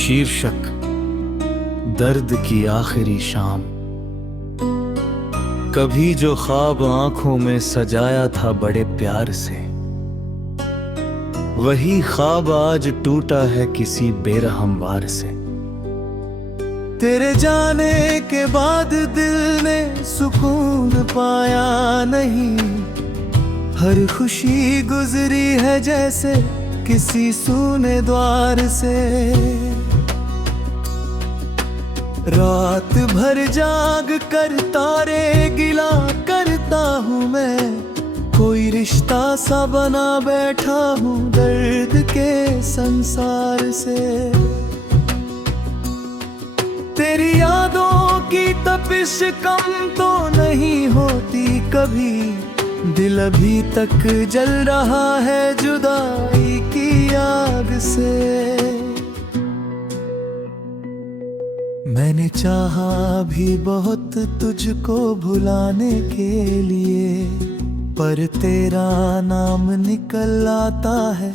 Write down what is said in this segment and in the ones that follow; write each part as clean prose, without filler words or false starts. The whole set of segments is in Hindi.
शीर्षक दर्द की आखिरी शाम। कभी जो ख्वाब आंखों में सजाया था बड़े प्यार से, वही ख्वाब आज टूटा है किसी बेरहम वार से। तेरे जाने के बाद दिल ने सुकून पाया नहीं, हर खुशी गुजरी है जैसे किसी सूने द्वार से। रात भर जाग कर तारे गिला करता हूँ मैं, कोई रिश्ता सा बना बैठा हूँ दर्द के संसार से। तेरी यादों की तपिश कम तो नहीं होती कभी, दिल अभी तक जल रहा है जुदाई की आग से। मैंने चाहा भी बहुत तुझको भुलाने के लिए, पर तेरा नाम निकल आता है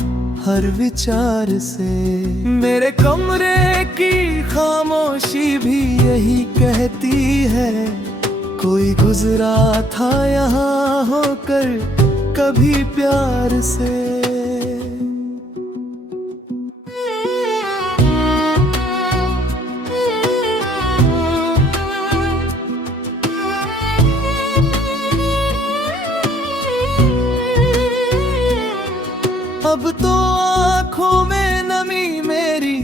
हर विचार से। मेरे कमरे की खामोशी भी यही कहती है, कोई गुजरा था यहाँ होकर कभी प्यार से। अब तो आँखों में नमी मेरी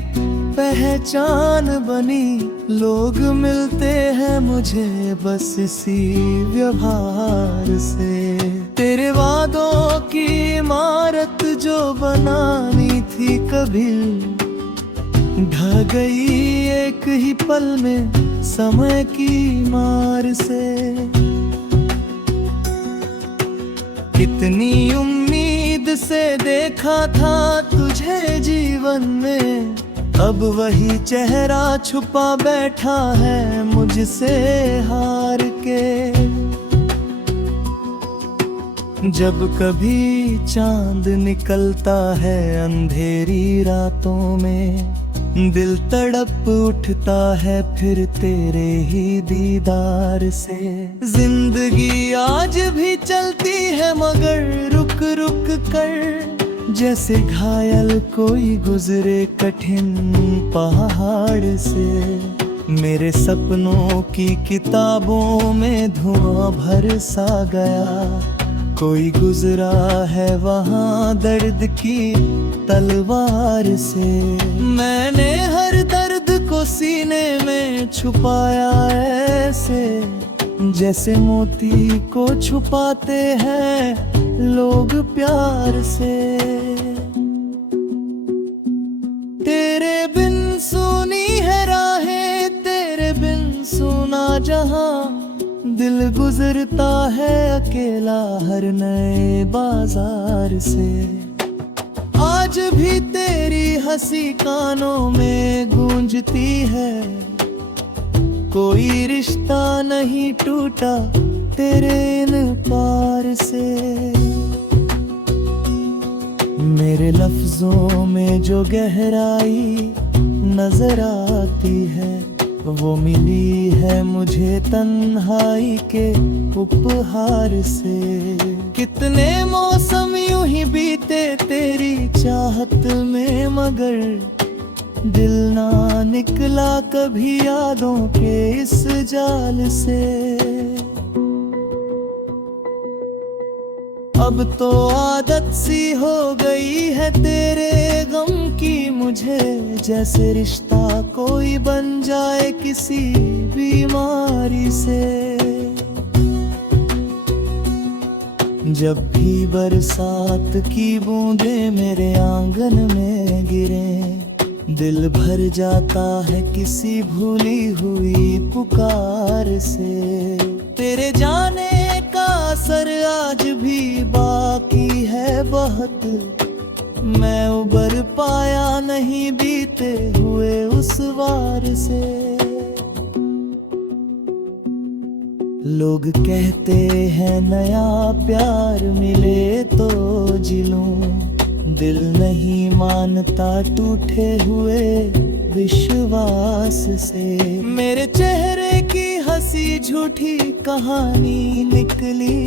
पहचान बनी, लोग मिलते हैं मुझे बस इसी व्यवहार से। तेरे वादों की इमारत जो बनानी थी कभी, ढह गई एक ही पल में समय की मार से। कितनी उम्मीद से देखा था तुझे जीवन में, अब वही चेहरा छुपा बैठा है मुझसे हार के। जब कभी चांद निकलता है अंधेरी रातों में, दिल तड़प उठता है फिर तेरे ही दीदार से। जिंदगी आज भी चलती है मगर रुक रुक कर, जैसे घायल कोई गुजरे कठिन पहाड़ से। मेरे सपनों की किताबों में धुआं भर सा गया, कोई गुजरा है वहाँ दर्द की तलवार से। मैंने हर दर्द को सीने में छुपाया ऐसे, जैसे मोती को छुपाते हैं लोग प्यार से। तेरे बिन सुनी है राहें, तेरे बिन सुना जहां, दिल गुजरता है अकेला हर नए बाजार से। आज भी तेरी हंसी कानों में गूंजती है, कोई रिश्ता नहीं टूटा तेरे इन पार से। मेरे लफ्जों में जो गहराई नजर आती है, वो मिली है मुझे तन्हाई के उपहार से। कितने मौसम यूं ही बीते तेरी चाहत में, मगर दिल ना निकला कभी यादों के इस जाल से। अब तो आदत सी हो गई है तेरे गम की मुझे, जैसे रिश्ता कोई बन जाए किसी बीमारी से। जब भी बरसात की बूंदें मेरे आंगन में गिरे, दिल भर जाता है किसी भूली हुई पुकार से। तेरे जाने का असर आज भी बाकी है बहुत, मैं उबर पाया नहीं बीते हुए उस वार से। लोग कहते हैं नया प्यार मिले तो जी लूं, दिल नहीं मानता टूटे हुए विश्वास प्यास से। मेरे चेहरे की हंसी झूठी कहानी निकली,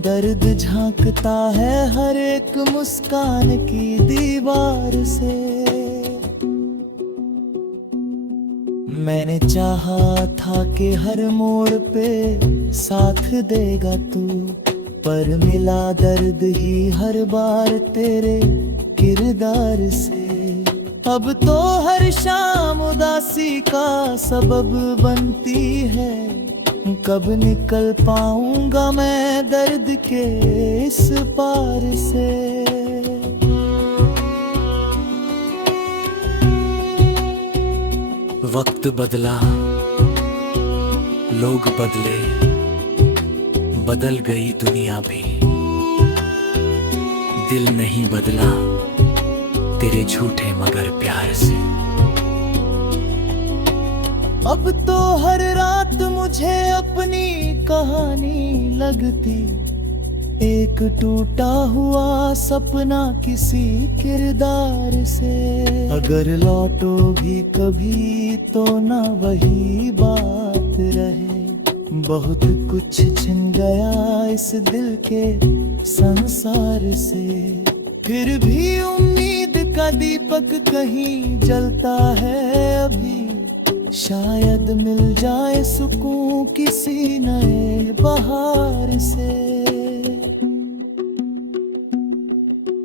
दर्द झांकता है हर एक मुस्कान की दीवार से। मैंने चाहा था कि हर मोड़ पे साथ देगा तू, पर मिला दर्द ही हर बार तेरे किरदार से। अब तो हर शाम उदासी का सबब बनती है, कब निकल पाऊंगा मैं दर्द के इस पार से। वक्त बदला, लोग बदले, बदल गई दुनिया भी, दिल नहीं बदला तेरे झूठे मगर प्यार से। अब तो हर रात मुझे अपनी कहानी लगती, एक टूटा हुआ सपना किसी किरदार से। अगर लौटो भी कभी तो ना वही बात रहे, बहुत कुछ छिन गया इस दिल के संसार से। फिर भी उम्मीद का दीपक कहीं जलता है अभी, शायद मिल जाए सुकून किसी नए बहार से।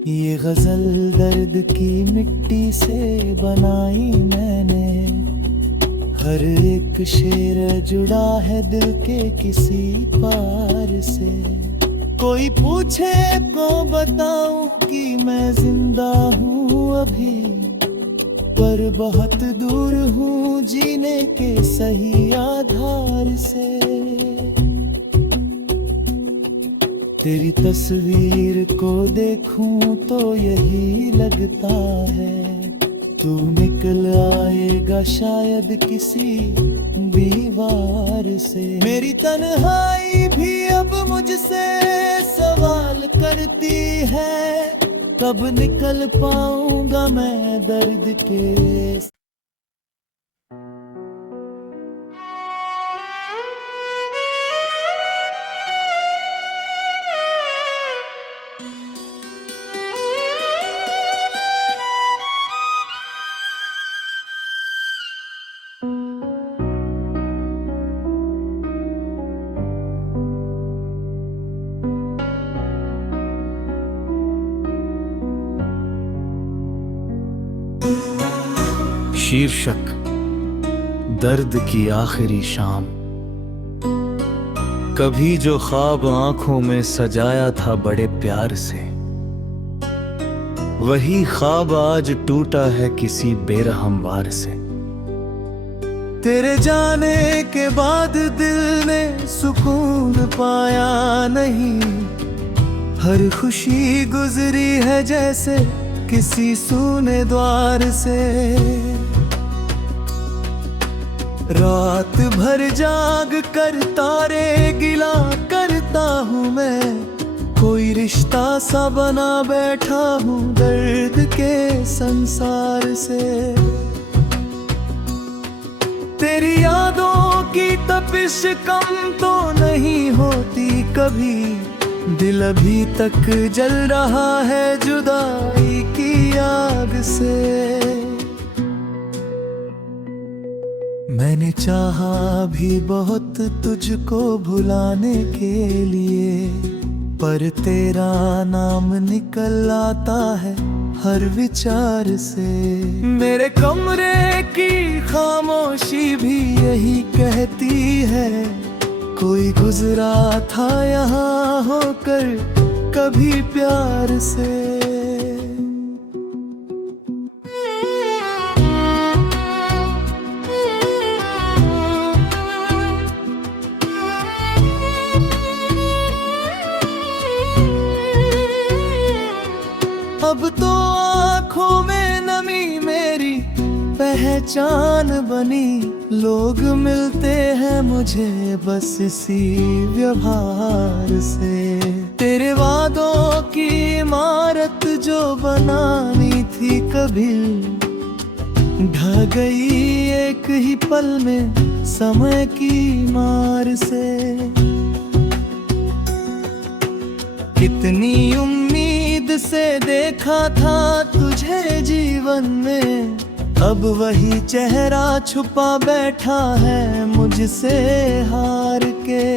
ये गजल दर्द की मिट्टी से बनाई मैंने, हर एक शेर जुड़ा है दिल के किसी पार से। कोई पूछे तो बताऊं कि मैं जिंदा हूँ अभी, पर बहुत दूर हूँ जीने के सही आधार से। तेरी तस्वीर को देखूं तो यही लगता है, तू निकल आएगा शायद किसी दीवार से। मेरी तन्हाई भी अब मुझसे सवाल करती है, कब निकल पाऊंगा मैं दर्द के। शीर्षक दर्द की आखिरी शाम। कभी जो ख्वाब आंखों में सजाया था बड़े प्यार से, वही ख्वाब आज टूटा है किसी बेरहम वार से। तेरे जाने के बाद दिल ने सुकून पाया नहीं, हर खुशी गुजरी है जैसे किसी सूने द्वार से। रात भर जाग कर तारे गिला करता हूँ मैं, कोई रिश्ता सा बना बैठा हूँ दर्द के संसार से। तेरी यादों की तपिश कम तो नहीं होती कभी, दिल अभी तक जल रहा है जुदाई की आग से। मैंने चाहा भी बहुत तुझको भुलाने के लिए, पर तेरा नाम निकल आता है हर विचार से। मेरे कमरे की खामोशी भी यही कहती है, कोई गुजरा था यहाँ होकर कभी प्यार से। अब तो आँखों में नमी मेरी पहचान बनी, लोग मिलते हैं मुझे बस इसी व्यवहार से। तेरे वादों की इमारत जो बनानी थी कभी, ढह गई एक ही पल में समय की मार से। कितनी उम्मीद से देखा था तुझे जीवन में, अब वही चेहरा छुपा बैठा है मुझसे हार के।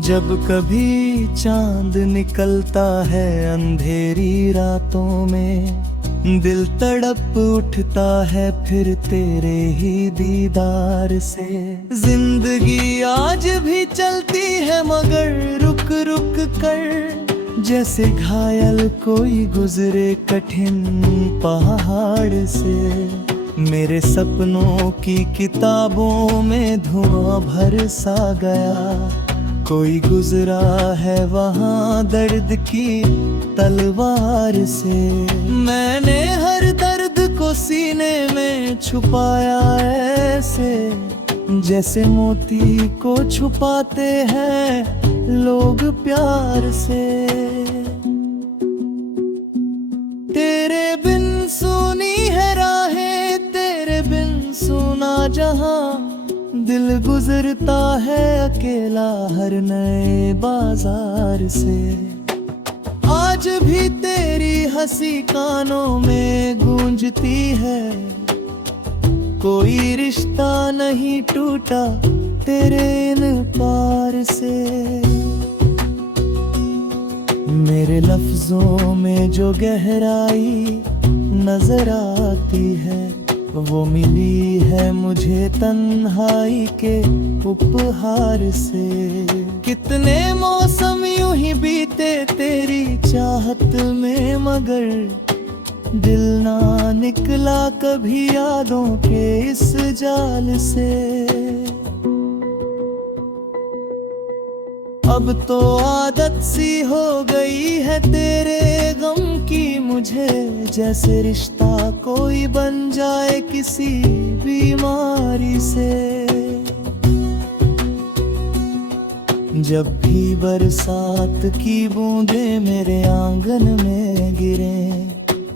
जब कभी चांद निकलता है अंधेरी रातों में, दिल तड़प उठता है फिर तेरे ही दीदार से। जिंदगी आज भी चलती है मगर रुक रुक कर, जैसे घायल कोई गुजरे कठिन पहाड़ से। मेरे सपनों की किताबों में धुआं भर सा गया, कोई गुजरा है वहाँ दर्द की तलवार से। मैंने हर दर्द को सीने में छुपाया ऐसे, जैसे मोती को छुपाते हैं लोग प्यार से। तेरे बिन सुनी है राहें, तेरे बिन सुना जहां, दिल गुजरता है अकेला हर नए बाजार से। आज भी तेरी हंसी कानों में गूंजती है, कोई रिश्ता नहीं टूटा तेरे इन पार से। मेरे लफ्जों में जो गहराई नजर आती है, वो मिली है मुझे तन्हाई के उपहार से। कितने मौसम यूं ही बीते तेरी चाहत में, मगर दिल ना निकला कभी यादों के इस जाल से। अब तो आदत सी हो गई है तेरे गम की मुझे, जैसे रिश्ता कोई बन जाए किसी बीमारी से। जब भी बरसात की बूंदें मेरे आंगन में गिरे,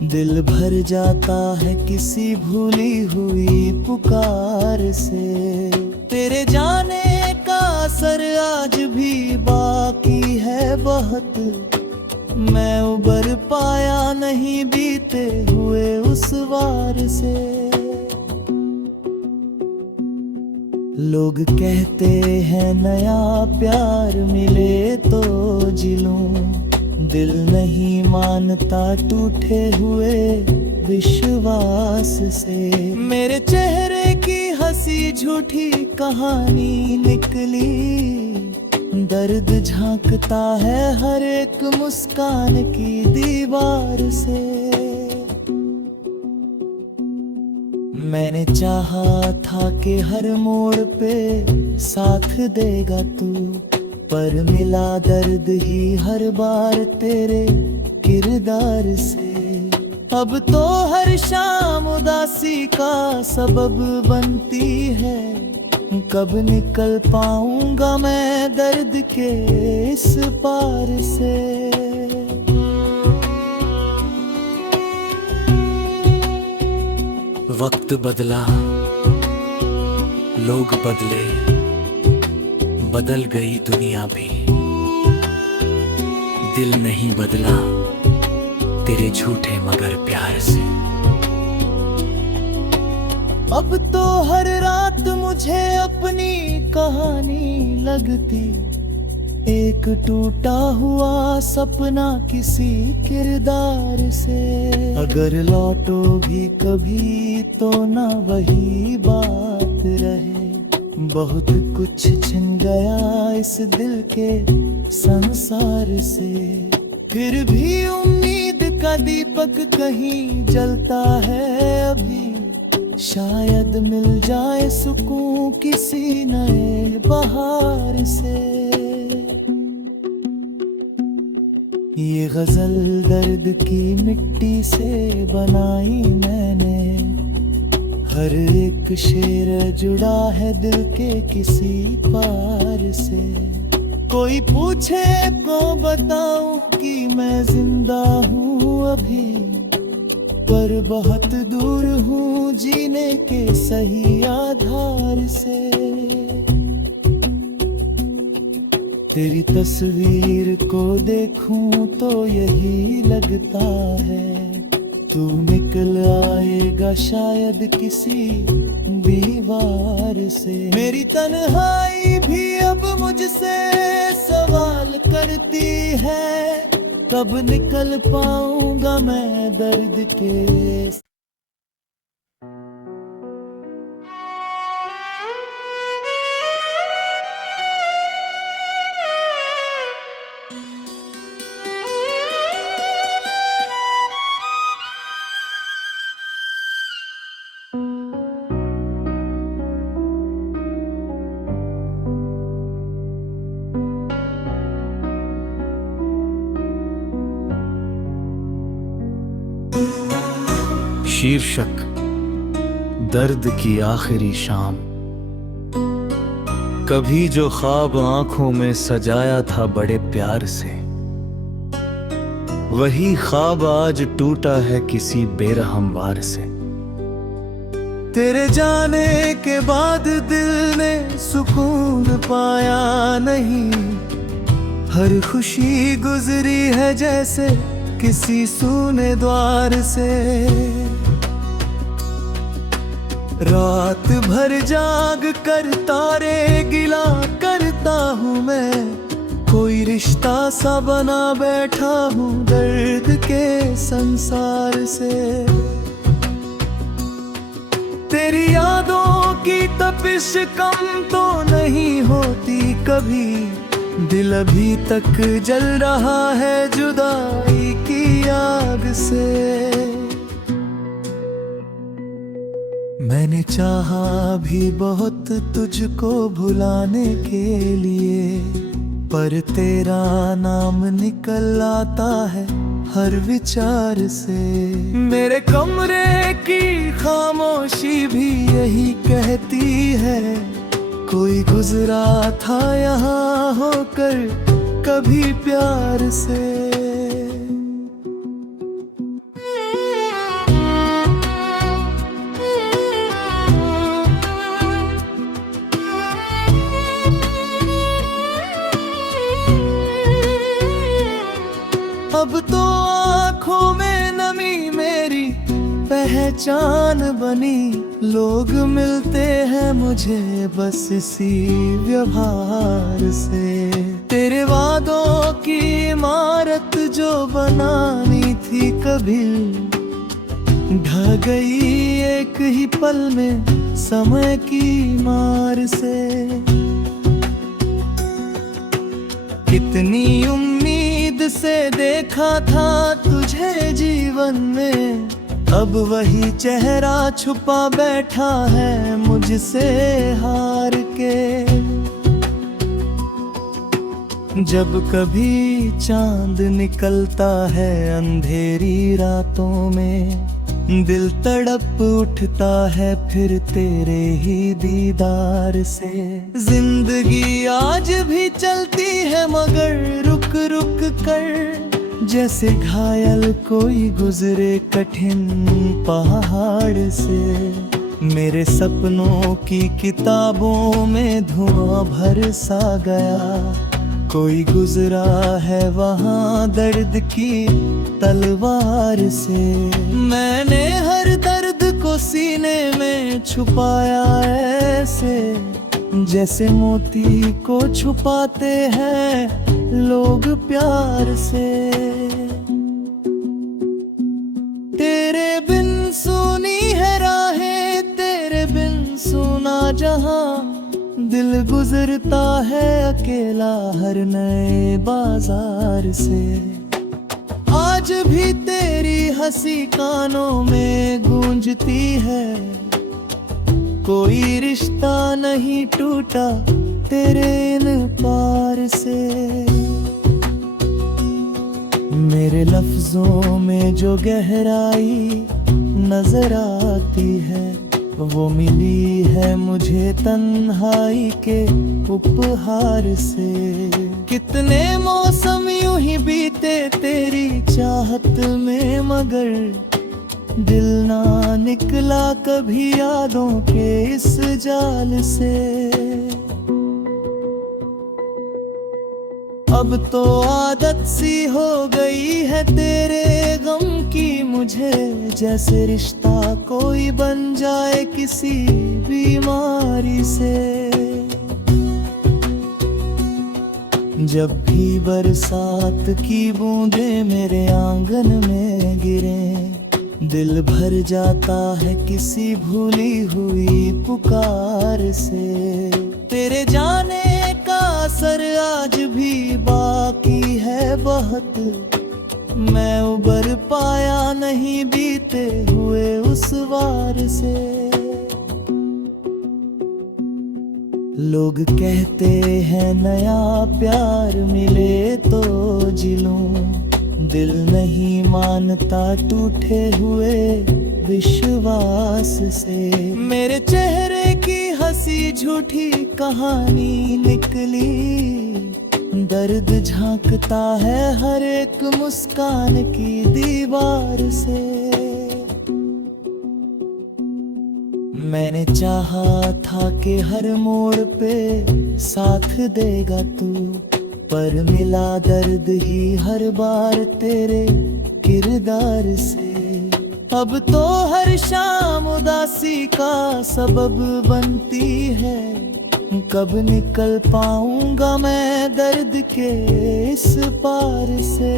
दिल भर जाता है किसी भूली हुई पुकार से। तेरे जाने का असर आज भी बाकी है बहुत, मैं उबर पाया नहीं बीते हुए उस वार से। लोग कहते हैं नया प्यार मिले तो जिलूं, दिल नहीं मानता टूटे हुए विश्वास से। मेरे चेहरे की हंसी झूठी कहानी निकली, दर्द झांकता है हर एक मुस्कान की दीवार से। मैंने चाहा था कि हर मोड़ पे साथ देगा तू, पर मिला दर्द ही हर बार तेरे किरदार से। अब तो हर शाम उदासी का सबब बनती है, कब निकल पाऊंगा मैं दर्द के इस पार से। वक्त बदला, लोग बदले, बदल गई दुनिया भी, दिल नहीं बदला तेरे झूठे मगर प्यार से। अब तो हर रात मुझे अपनी कहानी लगती, एक टूटा हुआ सपना किसी किरदार से। अगर लौटो भी कभी तो ना वही बात रहे, बहुत कुछ छिन गया इस दिल के संसार से। फिर भी उम्मीद का दीपक कहीं जलता है अभी, शायद मिल जाए सुकून किसी नए बहार से। ये गजल दर्द की मिट्टी से बनाई मैंने, हर एक शेर जुड़ा है दिल के किसी पार से। कोई पूछे तो बताऊं कि मैं जिंदा हूँ अभी, पर बहुत दूर हूँ जीने के सही आधार से। तेरी तस्वीर को देखूं तो यही लगता है तू निकल आएगा शायद किसी दीवार से। मेरी तन्हाई भी अब मुझसे सवाल करती है, कब निकल पाऊंगा मैं दर्द के। शीर्षक दर्द की आखिरी शाम। कभी जो ख्वाब आंखों में सजाया था बड़े प्यार से, वही ख्वाब आज टूटा है किसी बेरहम वार से। तेरे जाने के बाद दिल ने सुकून पाया नहीं, हर खुशी गुजरी है जैसे किसी सूने द्वार से। रात भर जाग कर तारे गिला करता हूँ मैं, कोई रिश्ता सा बना बैठा हूँ दर्द के संसार से। तेरी यादों की तपिश कम तो नहीं होती कभी, दिल अभी तक जल रहा है जुदाई की आग से। मैंने चाहा भी बहुत तुझको भुलाने के लिए, पर तेरा नाम निकल आता है हर विचार से। मेरे कमरे की खामोशी भी यही कहती है, कोई गुजरा था यहाँ होकर कभी प्यार से। अब तो आँखों में नमी मेरी पहचान बनी, लोग मिलते हैं मुझे बस इसी व्यवहार से। तेरे वादों की इमारत जो बनानी थी कभी, ढह गई एक ही पल में समय की मार से। कितनी उम्मीद से देखा था तुझे जीवन में, अब वही चेहरा छुपा बैठा है मुझसे हार के। जब कभी चांद निकलता है अंधेरी रातों में, दिल तड़प उठता है फिर तेरे ही दीदार से। जिंदगी आज भी चलती है मगर रुक रुक कर, जैसे घायल कोई गुजरे कठिन पहाड़ से। मेरे सपनों की किताबों में धुआं भर सा गया, कोई गुजरा है वहाँ दर्द की तलवार से। मैंने हर दर्द को सीने में छुपाया ऐसे, जैसे मोती को छुपाते हैं लोग प्यार से। तेरे बिन सुनी है राहें, तेरे बिन सुना जहां, दिल गुजरता है अकेला हर नए बाजार से। आज भी तेरी हंसी कानों में गूंजती है, कोई रिश्ता नहीं टूटा तेरे इन पार से। मेरे लफ्जों में जो गहराई नजर आती है, वो मिली है मुझे तन्हाई के उपहार से। कितने मौसम यूं ही बीते तेरी चाहत में, मगर दिल ना निकला कभी यादों के इस जाल से। अब तो आदत सी हो गई है तेरे गम की मुझे, जैसे रिश्ता कोई बन जाए किसी बीमारी से। जब भी बरसात की बूंदें मेरे आंगन में गिरे, दिल भर जाता है किसी भूली हुई पुकार से। तेरे जाने का असर आज भी बाकी है बहुत, मैं उबर पाया नहीं बीते हुए उस वार से। लोग कहते हैं नया प्यार मिले तो जिलूं, दिल नहीं मानता टूटे हुए विश्वास से। मेरे चेहरे की हंसी झूठी कहानी निकली, दर्द झांकता है हर एक मुस्कान की दीवार से। मैंने चाहा था कि हर मोड़ पे साथ देगा तू, पर मिला दर्द ही हर बार तेरे किरदार से। अब तो हर शाम उदासी का सबब बनती है, कब निकल पाऊंगा मैं दर्द के इस पार से।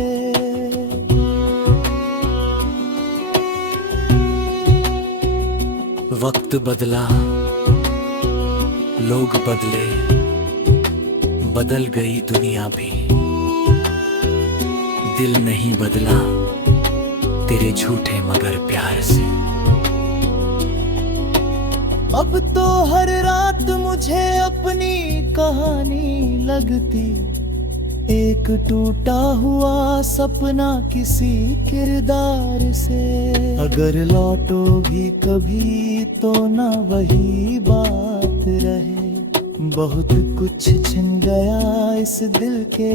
वक्त बदला, लोग बदले, बदल गई दुनिया भी। दिल नहीं बदला तेरे झूठे मगर प्यार से। अब तो हर रात मुझे अपनी कहानी लगती, एक टूटा हुआ सपना किसी किरदार से। अगर लौटो भी कभी तो ना वही बात रहे, बहुत कुछ छिन गया इस दिल के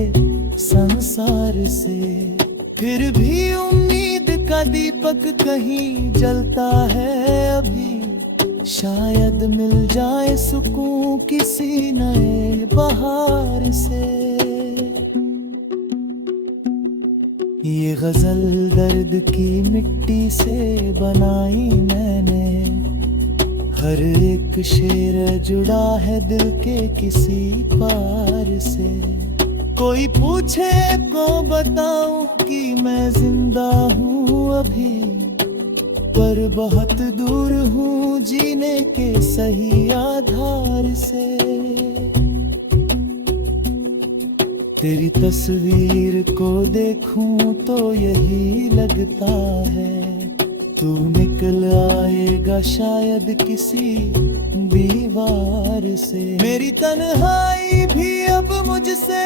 संसार से। फिर भी उम्मीद का दीपक कहीं जलता है अभी, शायद मिल जाए सुकून किसी नए बहार से। ये गजल दर्द की मिट्टी से बनाई मैंने, हर एक शेर जुड़ा है दिल के किसी पार से। कोई पूछे को बताऊं कि मैं जिंदा हूँ अभी, पर बहुत दूर हूँ जीने के सही आधार से। तेरी तस्वीर को देखूं तो यही लगता है, तू निकल आएगा शायद किसी दीवार से। मेरी तन्हाई भी अब मुझसे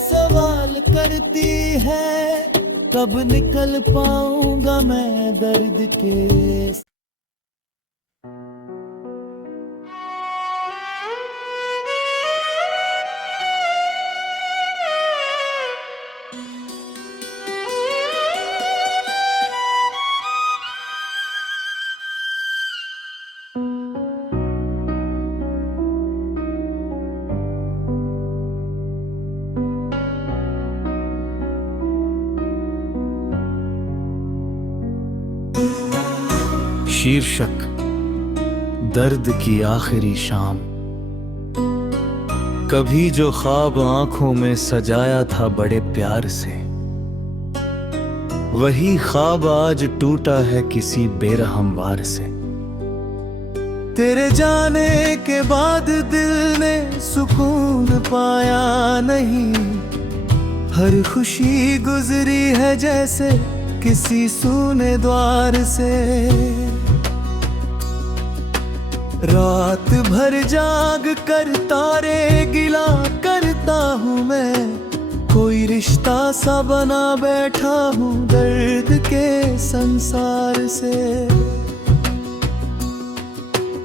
सवाल करती है, कब निकल पाऊंगा मैं दर्द के। शीर्षक दर्द की आखिरी शाम। कभी जो ख्वाब आंखों में सजाया था बड़े प्यार से, वही ख्वाब आज टूटा है किसी बेरहम वार से। तेरे जाने के बाद दिल ने सुकून पाया नहीं, हर खुशी गुजरी है जैसे किसी सूने द्वार से। रात भर जाग कर तारे गिला करता हूँ मैं, कोई रिश्ता सा बना बैठा हूँ दर्द के संसार से।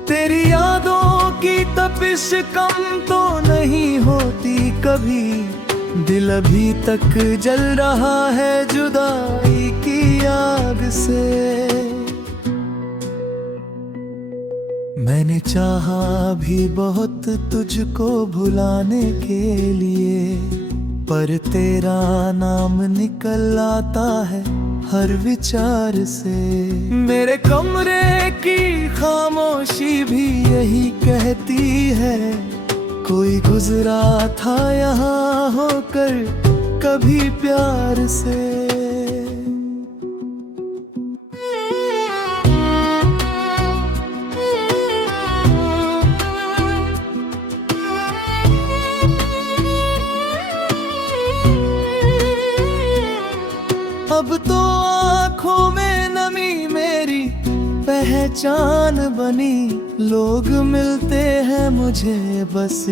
तेरी यादों की तपिश कम तो नहीं होती कभी, दिल अभी तक जल रहा है जुदाई की आग से। मैंने चाहा भी बहुत तुझको भुलाने के लिए, पर तेरा नाम निकल आता है हर विचार से। मेरे कमरे की खामोशी भी यही कहती है, कोई गुजरा था यहाँ होकर कभी प्यार से। अब तो आँखों में नमी मेरी पहचान बनी, लोग मिलते हैं मुझे बस